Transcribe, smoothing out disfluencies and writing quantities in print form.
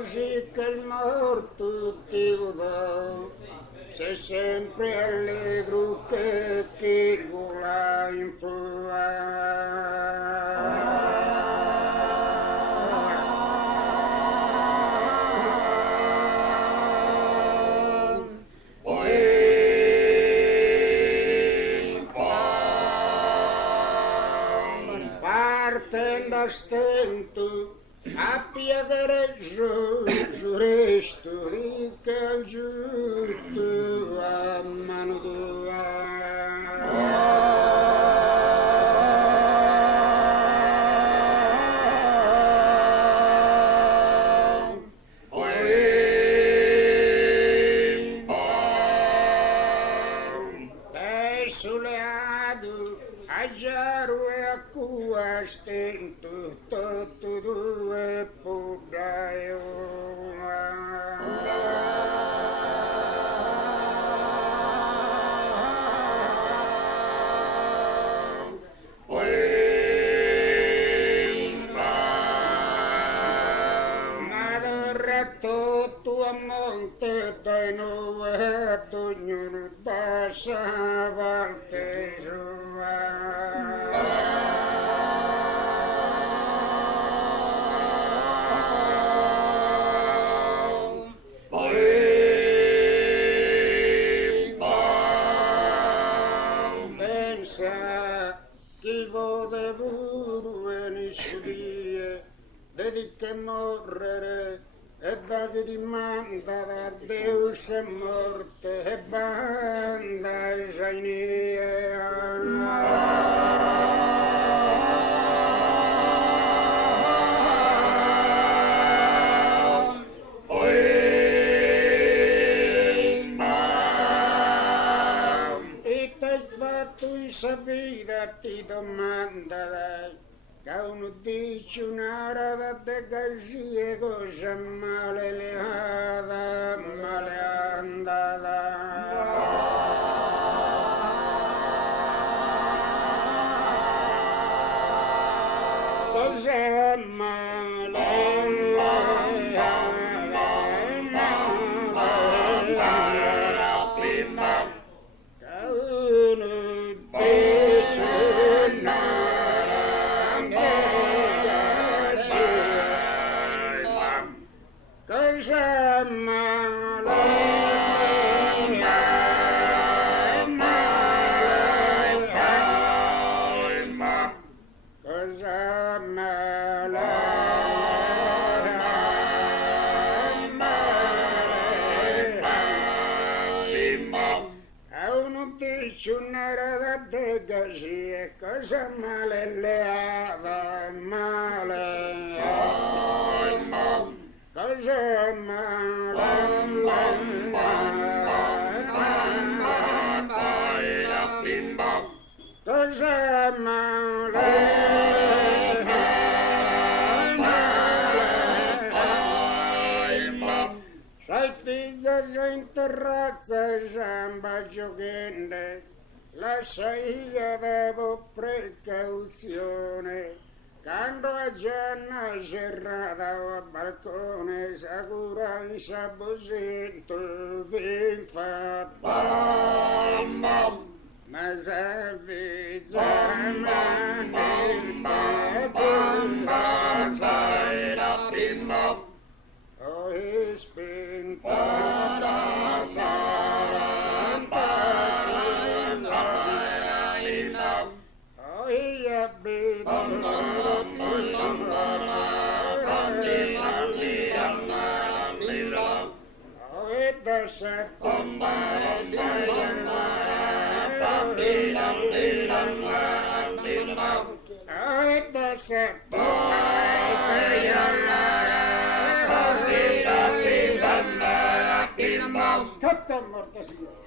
così che il morto ti udò, sei sempre allegro che chi vola in Partendo a stento, a piedereggio, su resto di che giù a mano tua. Soleado, a giaro e a cua stento, tutto due pobraio. Tutto a monte dai nuove ognuno da sa parte pensa chi vuole pure nessuno di che morrere e da che rimanda da Deus è morte e banda e t'hai fatto questa vita ti domanda che uno dice una rada de gagie cosa male leada, male andata. Cos'è male Un'era de gagie, cosa male leava, male, cosa cosa sai figlia già in terrazza samba giocando, lascia io devo precauzione, quando a Gianna serrata o a balcone s'augura in sabosento vi fa bam bam, ma se figlia sai la prima oh spenta da sarà pazzina oh ia bida oh e da setta Catta morta signora.